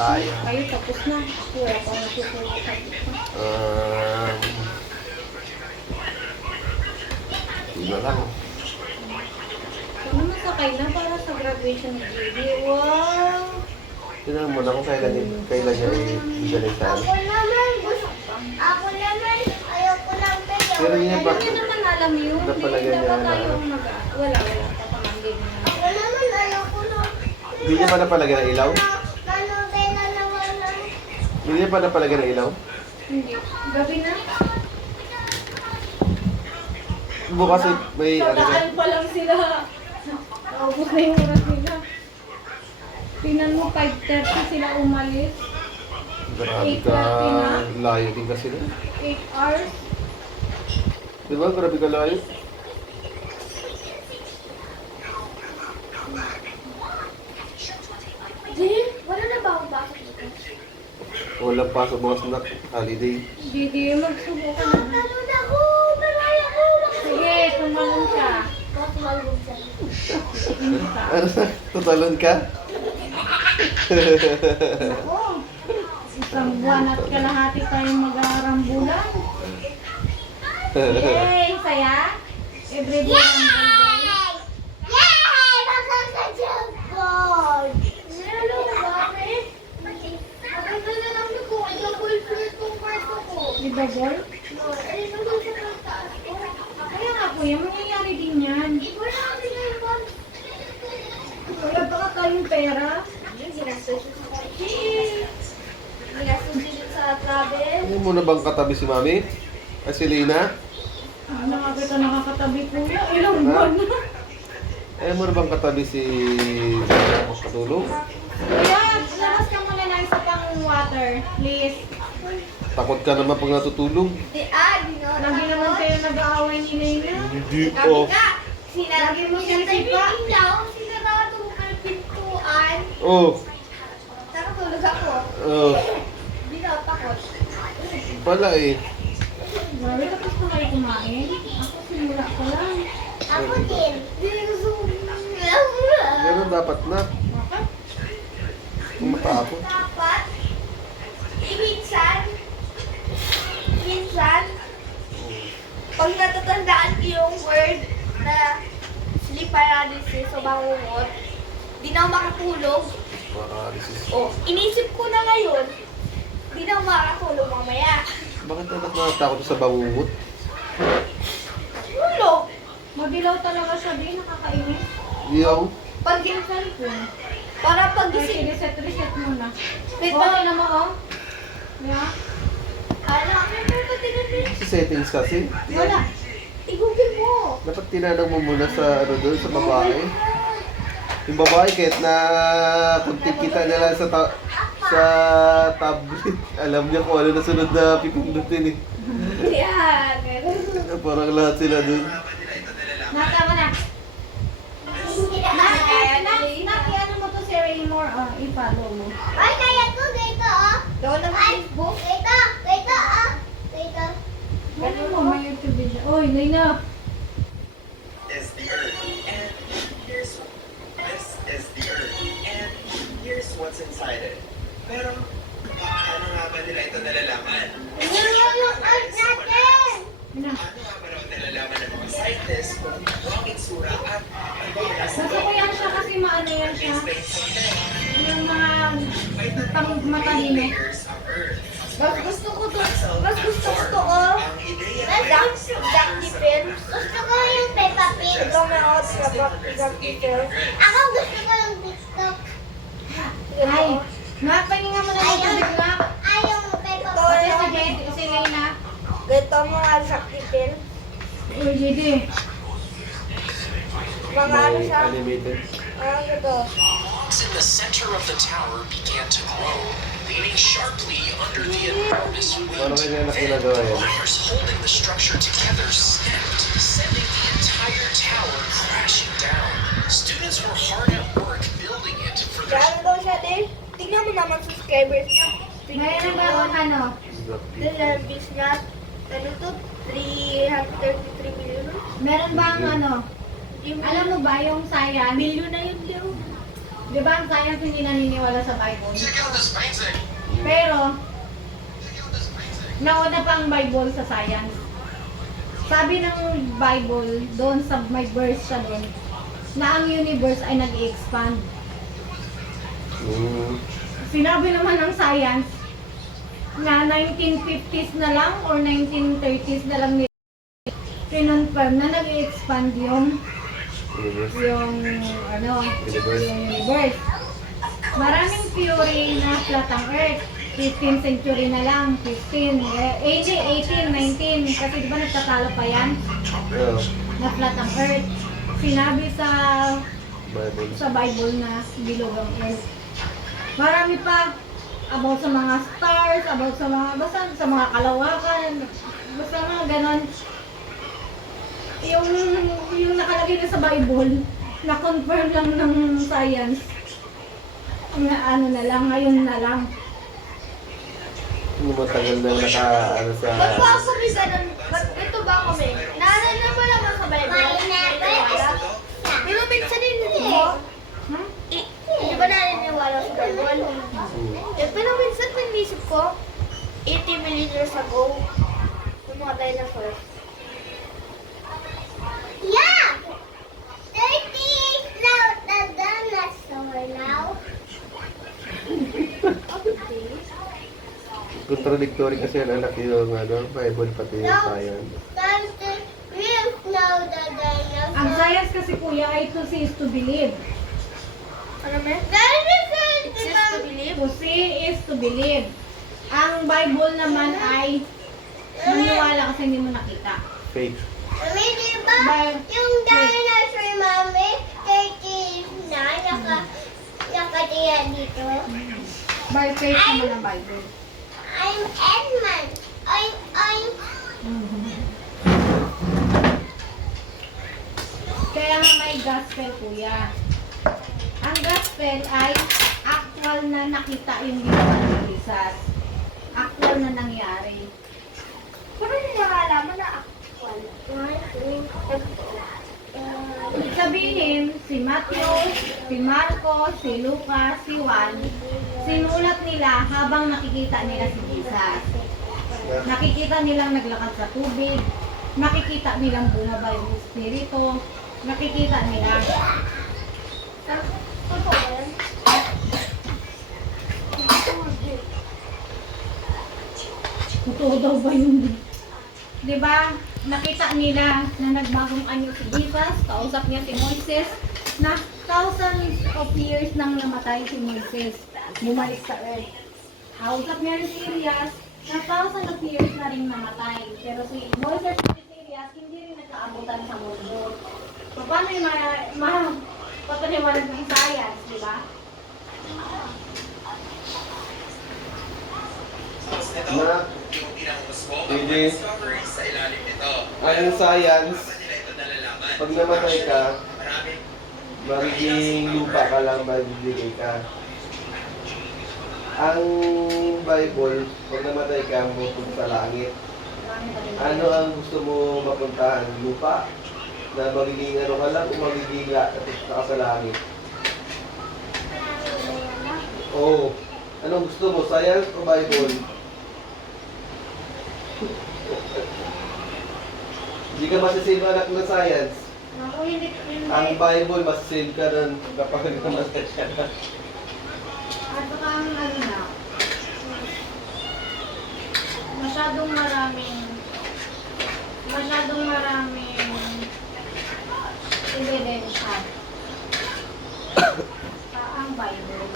Kaya. Kayo tapos na. Ako wala pa nasusulat. Hindi lang. Ano masakay na para sa graduation ni JD? Wow! Tignan mo na kung kailan niya i-galing sa ano. Ako naman, ayoko lang pero. Pero yun ba? Hindi naman alam yun. Napalagyan niya Dapat na. tayong wala. Papamangin na. Ako naman, ayoko lang. Hindi niya pa napalagyan ng ilaw? Kanobela naman lang. Hindi niya pa napalagyan ng ilaw? Hindi. Gabi na. Bukas may Sa ano daan pa lang sila. Naubos na yung oras nila. Tingnan mo, 5:30 sila umalis. Grabe ka. Layo din kasi na. 8 hours. Diba? Grabe ka layo. Jin, wala na ba akong bakit dito? Walang pasok mga snack. Holiday. JD, magsubukan na. Talon ako, pero ayoko. Sige, tumalon ka. Bakit malulog siya? Inta. Ano? Tutalon ka? Ako. Isang buwan at kalahati tayong mag-aarambulan. Yay! Saya? Everyday rumble day. Yay! Makakajagod! Hello, bakit? Maganda na lang ko. Double flip yung kwarto ko. Di ba, boy? Ay, nandun siya ng taas ko. Kaya nga po, yung mangyayari din yan. Wala kami na yung one. Wala pa ka tayong pera. Yung ginastos siya sa kwarto. Ginastos siya sa travel. Ano mo na bang katabi si Mami? Ay, si Lina? Ano nga kita nakakatabi po niya? Ilang buwan na. Ayaw mo na bang katabi si Katulong? Kaya, labas ka muna ng isa pang water, please. Takot ka naman pag natutulog. Di no. Lagi naman kayo nag-aaway ni Lena. Hindi Kami nga, Lagi mo sinisipa. sinarado mo ka ng pintuan. Oh. Nakatulog ako. Oh. Di na ako takot. Pala eh. Mami, tapos na kayo kumain? Ako simula ko lang. Ako din. Di gusto ko. Ganun dapat na. Bakit? Kung matapos. Dapat. Minsan, pag natatandaan ko yung word na sleep paralysis o bangungot, di na ako makatulog. Paralysis. O, inisip ko na ngayon, di na ako makatulog mamaya. Bakit anak natatakot sa bangungot? Tulog. Madilaw talaga siya din, nakakainis. Yaw. Pag Yung cellphone. para pag Ay, gising, sige, reset mo na. Wait, Okay na mo, oh. Yeah. Sa settings kasi. Wala. i-google mo. Dapat tinanong mo muna sa ano doon, sa babae. Yung babae kahit na kunti kita nila sa tablet, alam niya kung ano na sunod na pipindutin eh. Yan. Parang lahat sila doon. Natama na. Naki, ano mo to si Raymore, i-follow mo. Ay, kaya ko dito, oh. Doon ng Facebook. Dito, oh. Dito. Ano mo, may YouTube video. Oy, Lena. Is the earth, and here's this is the earth, and here's what's inside it. Pero paano nga ba nila ito nalalaman? Ano yung art natin? Ano? Ano nga ba raw nalalaman ng mga scientists kung ang itsura at ano yung nasa Gusto ko yan siya kasi maano yan siya. space something? Yung mga pang matalino. Layers of earth. Mas gusto ko to, oh. Ang ideya Duck Defense. Gusto ko yung Peppa Pig. Ito may out sa Duck Defense. Ako gusto ko yung TikTok. Ay, pahinga mo na yung tubig na. Ay, yung Peppa Kasi si Pig. Jade, si Lena. Ito mga Duck Defense. Uy, Jade. Mga ano May siya. animated. Ito. Rocks in the center of the tower began to grow, leaning sharply under the enormous Parang weight. kanya na Then ginagawa the yan. wires holding the structure together snapped, sending the entire tower crashing down. Students were hard at work building it for their Gano'n daw siya din. Tingnan mo naman subscribers niya. Mayroon ba akong ano? The service niya. Ano to? 333 million. Meron ba ang ano? Alam mo ba yung science? Million na yun, Leo. Di ba ang science hindi naniniwala sa Bible? Check out this painting. Pero, Check out this painting. nauna pa ang Bible sa science. Sabi ng Bible, doon sa may verse siya doon, na ang universe ay nag-expand. Sinabi naman ng science na 1950s na lang or 1930s na lang nila kinonfirm na nag-expand yung universe. Maraming theory na flat ang Earth. 15th century na lang, 18, 19, kasi di ba nagtatalo pa yan na flat ang Earth. Sinabi sa Bible na bilog ang Earth. Marami pa about sa mga stars, about sa mga sa mga kalawakan, basta mga ganon. Yung nakalagay na sa Bible, na-confirm lang ng science. Na ano na lang, ngayon na lang. Matagal na sa... Ba't ba ako may ganun? Ito ba kami? Naalala mo naman sa Bible? Pero minsan hindi mo. Di ba naniniwala sa Bible? Pero minsan nanisip ko, 80 million years ago, pumatay na first. Yeah! 30 is now the dinosaur now. Contradictory kasi ang anak yung Bible pati yung science. 30 is now the dinosaur. Ang science kasi kuya ay to see is to believe. Ano men? Dinosaur It says to believe. To see is to believe. Ang Bible naman ay maniwala kasi hindi mo nakita. Faith. Mami, di ba? Yung dinosaur, mami, 30 is na, nakatiya dito. By faith naman ang Bible. I'm Edmund. I'm Kaya nga may gospel kuya. Ang gospel ay actual na nakita yung ginawa ng Jesus. Actual na nangyari. Paano nyo nakalaman na actual? Ibig sabihin, si Matthew, si Marcos, si Lucas, si Juan, sinulat nila habang nakikita nila si Jesus. Nakikita nilang naglakad sa tubig, nakikita nilang bumaba yung Espiritu, nakikita nila. Totoo yan? Totoo daw ba yun? Diba? Nakita nila na nagbagong anyo si Jesus, kausap niya si Moises, na thousands of years nang namatay si Moises, bumalik sa earth. Kausap niya si Elias, na thousands of years na rin namatay. Pero si Moises at si Elias, hindi rin nagkaabutan sa mundo. So, paano yung papaniwalag ng science, diba? Tapos ito, Na- yung pinakamusbo ang Hindi. discovery sa ilalim nito. Ang science, Paano nila ito nalalaman? pag namatay ka, Maraming magiging lupa ka lang magbibigay ka. Ang Bible, pag namatay ka, mapunta sa langit. Ano ang gusto mo mapuntahan? Lupa? Na magiging ano ka lang o magiging ka sa langit? Oo. Anong gusto mo? Science o Bible? Hindi ka masasave anak ng science. Ako hindi. Ang Bible, masasave ka rin kapag namatay ka na. At saka ang ano na, masyadong maraming ebidensya sa ang Bible.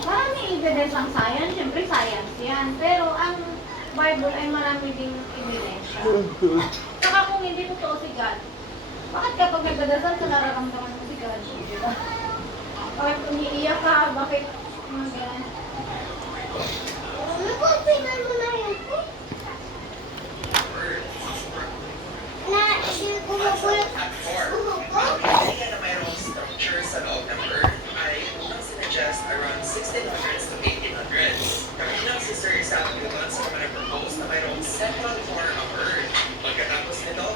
Maraming evidence ang science, siyempre science yan. Pero ang Bible ay marami ding ebidensya. Saka kung hindi totoo si God, bakit kapag nagdadasal ka nararamdaman mo si God? Diba? Bakit umiiyak ka? Bakit mga ganyan? Nakupitan mo na yun. Na, hindi ko magulat. at form. Bumuko? Kaya na mayroong structure sa loob ng Earth ay unang sinuggest around 1600s to 1800s. Ang unang si Sir Isaac Newton sa mga nag-propose na mayroong central core of Earth. Pagkatapos nito,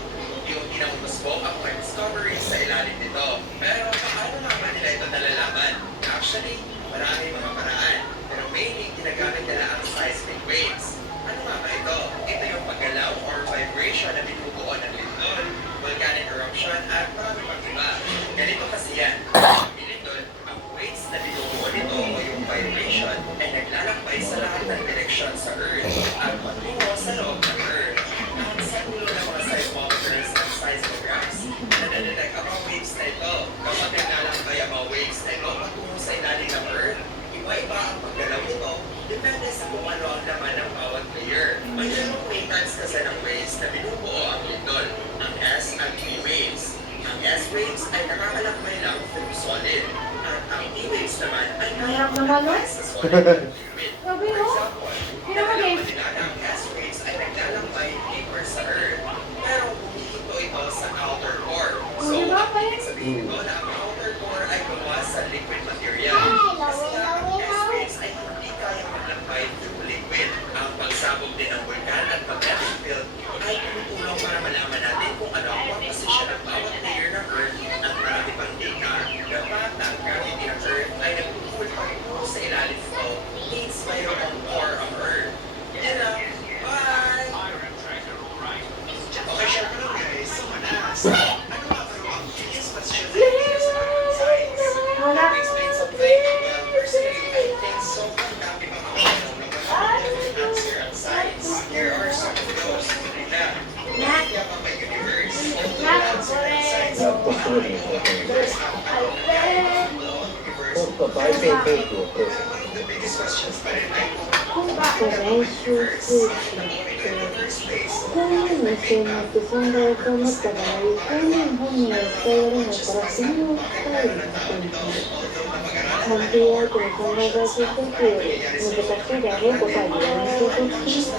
yung pinakamusbo mismo ang may discovery sa ilalim nito. Pero paano nga ba nila ito nalalaman? Actually, maraming mga paraan. Pero mainly, ginagamit nila ang seismic waves. Ano nga ba ito? Ito yung paggalaw or vibration na binubuo ng lindol, volcanic eruption, at marami pang iba. Ganito kasi yan. Ang lindol, ang waves na binubuo nito o yung vibration ay naglalakbay sa lahat ng direksyon sa Earth at patungo sa loob ng Earth. Ang sa ulo ng mga seismometers at seismographs, nadadetect ang mga waves na ito. Kapag naglalakbay ang mga waves na ito patungo sa ilalim ng Earth, iba-iba ang paggalaw nito. Depende sa kung ano ang laman ng bawat layer. Mayroong patterns kasi ng waves na binubuo ang lindol, ang S at P waves. Ang S waves ay nakakalakbay lang through solid, at ang P waves naman ay Mahirap naman, no? nakakalakbay sa solid at liquid. Sabi, For no? example, Pinamagay. ang S waves ay naglalakbay deeper sa Earth, pero humihinto ito sa outer core. So, di ba, pa ibig sabihin ito na ang outer core ay gawa sa liquid material. Kasi nga, ang S waves ay hindi kayang maglakbay through liquid. Ang pagsabog din ng vulkan at magnetic field ay tumutulong para malaman natin kung ano ang composition ng bawat layer ng Earth at marami pang data. Dapat na ang gravity ng Earth ay nagpupul patungo sa ilalim nito means mayroong core ang Earth. Yan lang. Bye! Okay, share ko lang guys. Someone asked, ano nga ba ang biggest question na hindi sa mga science? Wala. Explain something? Well, personally, I think sobrang dami pang question na walang definite answer ang science. Here are some of those. Una, kaya ba may universe? The answer in science of universe ang universe. The biggest questions pa rin ay kung bakit ka ba may universe? In the first place, 公務の性によって存在を被った場合、公務員本人は訴えられないから国を訴えることになる。判定や相手の考え方として難しいであろう答えを演奏として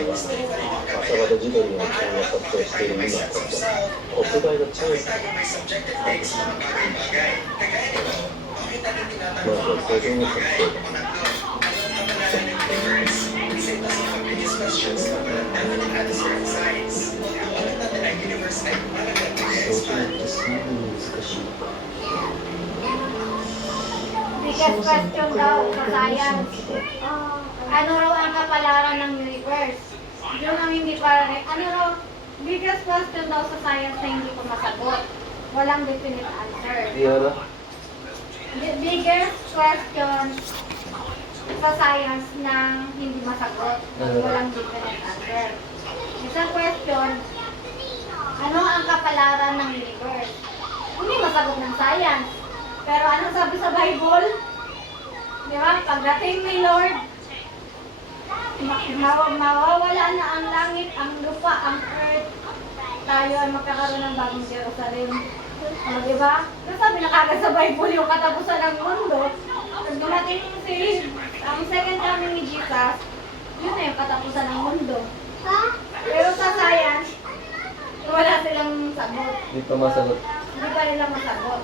います。朝方地鶏の気温が撮影している今こそ特大のチャンスだ。 may subjective takes sa mga bagay-bagay. Kagaya nito, bakit natin tinatanongまず ang は最善の特 bagay? 徴 Pangatlo, anong kapalaran ng universe? Isa ito sa mga biggest questions na walang definite answer in science. Kung alam natin ang universe ay kumalagat na 象徴 expand. ってそんなに難しいのか。 Biggest question daw sa science. Ano raw ang kapalaran ng universe? Yun ang hindi para rin. Ano raw, biggest question daw sa science na hindi ko masagot. Walang definite answer. Yan na. The biggest question sa science na hindi masagot. Walang definite answer. Isang question, ano ang kapalaran ng universe? Hindi masagot ng science. Pero anong sabi sa Bible? Di ba? Pagdating ni Lord, mawawala na ang langit, ang lupa, ang earth. Tayo ay magkakaroon ng bagong Jerusalem. Di ba? Pero sabi na kagad sa Bible yung katapusan ng mundo. Pag dumating ang second coming ni Jesus, yun na yung katapusan ng mundo. Pero sa science, wala silang sagot. Hindi pa masagot. Hindi pa nila masagot.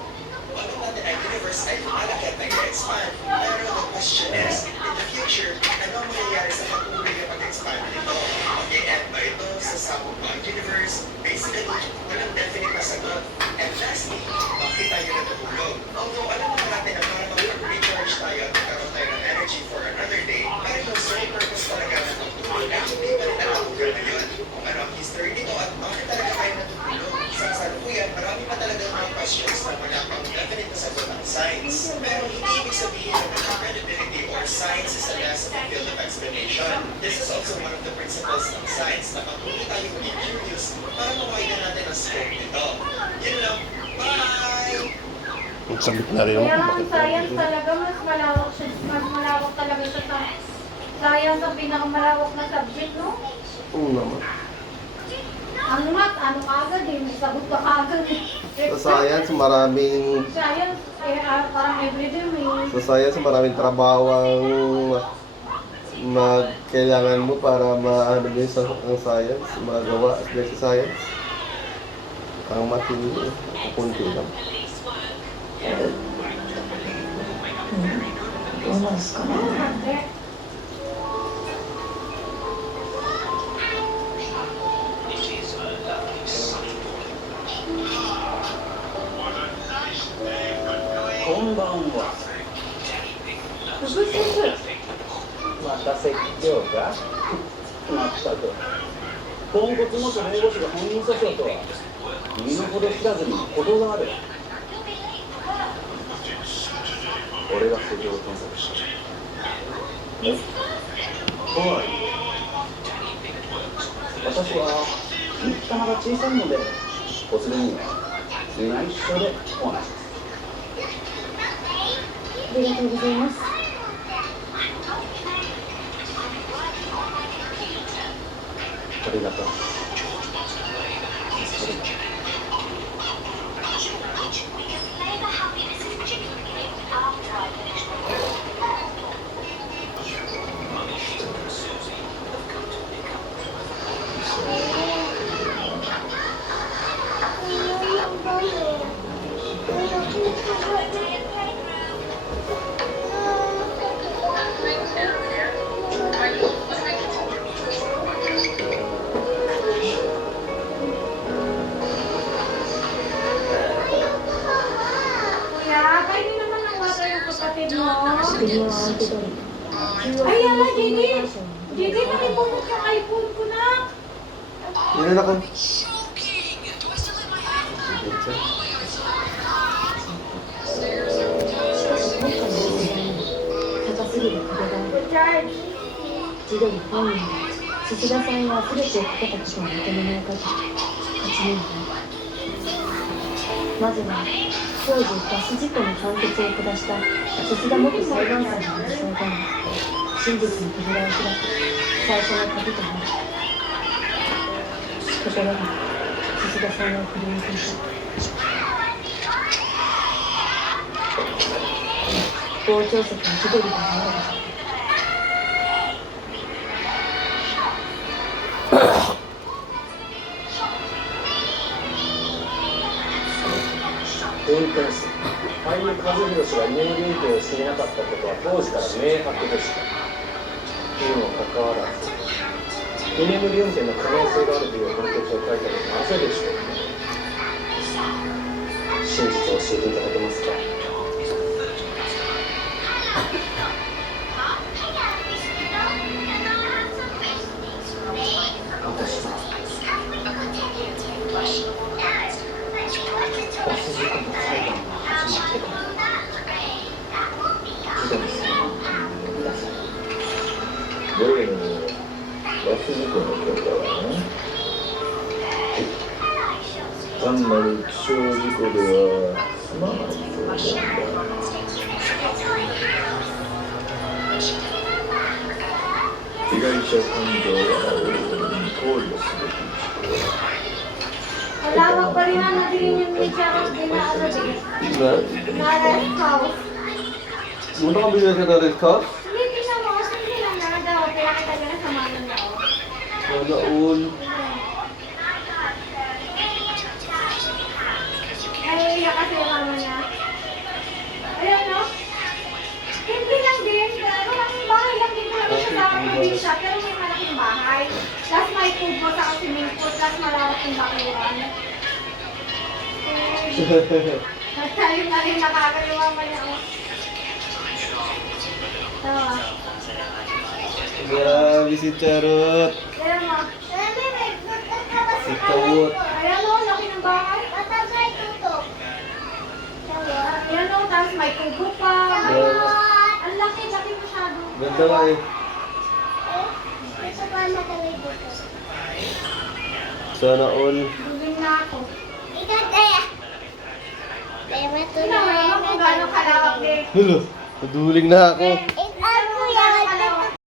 Alam natin ang universe ay lumalaki at nag-expand. Pero the question is, in the future, ano ang mangyayari sa patuloy na pag-expand nito? Mag-i-end ba ito sa sabog ng universe? Basically, walang definite na sagot. And lastly, bakit tayo natutulog? Although alam naman natin na para mag-recharge tayo at magkaroon tayo ng energy for another day, pero yung sole purpose talaga ng pagtulog ay hindi pa rin natutulog na yun. Kung ano ang history nito at bakit talaga tayo natutulog? Sa kasalukuyan, marami pa talaga mga questions na wala pang definite na sagot ng science. Pero hindi ibig sabihin na credibility or science is a less of a field of explanation. This is also one of the principles ng science na patuloy tayong maging curious para mawailan natin ang scope nito. Yun lang. Bye! Sabit na rin Kaya ang science talaga, mas malawak siya. Mas malawak talaga siya sa science ang pinakamalawak na subject, no? Oo naman. Ang math, ano agad eh, may sagot ka agad eh. Sa science, maraming Science, parang everyday may... Sa science, maraming trabaho ang kailangan mo para maano mo yung ang science, magawa sa science. Ang matindi, kukunti lang. Bonus ka na. また説教か。まったく。ポンコツ元弁護士が本人訴訟とは身の程知らずに程がある。俺が訴状を検索した。はい。私は水玉が小さいのでお連れには内緒でお話します。ありがとうございます。ありがとう。Kuya, kainin naman ng water yung kapatid mo. 国は相手取り。 Ayan na, JD. JD, nakipulot yung iPhone ko na. Yun na ako. Shocking! Do I still have my hat? しかし今回の事案に高すぎる壁がある。 Charge. 千鳥本人は土田さんが全てをかけたことを認めない限り勝ち目はない。まずは当時バス事故の判決を下した土田元裁判官の予想が真実の扉を開く最初の鍵となる。ところが土田さんは振り向いていた。傍聴席に千鳥が現れた。運転手俳優和弘氏が居眠り運転をしていなかったことは当時から明白でした。にもかかわらず居眠り運転の可能性があるという判決を書いたのはなぜでしょうか。真実を教えていただけますか。私はバス事故の裁判が始まってから千鳥さんを呼び出され例のバス事故の件だわね。単なる気象事故では済まないそうなんだ。被害者感情は大いに考慮すべき事項。 Wala pa rin na nadirin yung media kung inaano din. Diba? Na-rest house. Muna ka bilhin sa rest house? Hindi, tingnan mo. Sige lang na daw. Pinakita ka na sa mama niya. Wala all. Naiiyak kasi yung mama niya. Ayan, no? Hindi lang din. Malaking bahay lang din talaga siya sa probinsya. Pero may malaking bahay. Tapos may food mo sa swimming pool. Tapos malawak yung bakuran. Tayo na rin nakakayo mama niya. Oh. Tawa. Grabe si Charot. Ayan mo. Si Tawot. Ayan mo, laki ng bahay. Matagay tutok. Ayan mo, tapos may kubo pa. Ang laki masyado. Ganda nga eh. Ito pa matagay tutok. Sana all. Duling na ako. Ikaw tayo. Tayo Tingnan mo naman kung gano'ng kalawak din. Hello, naduling na ako. Eh,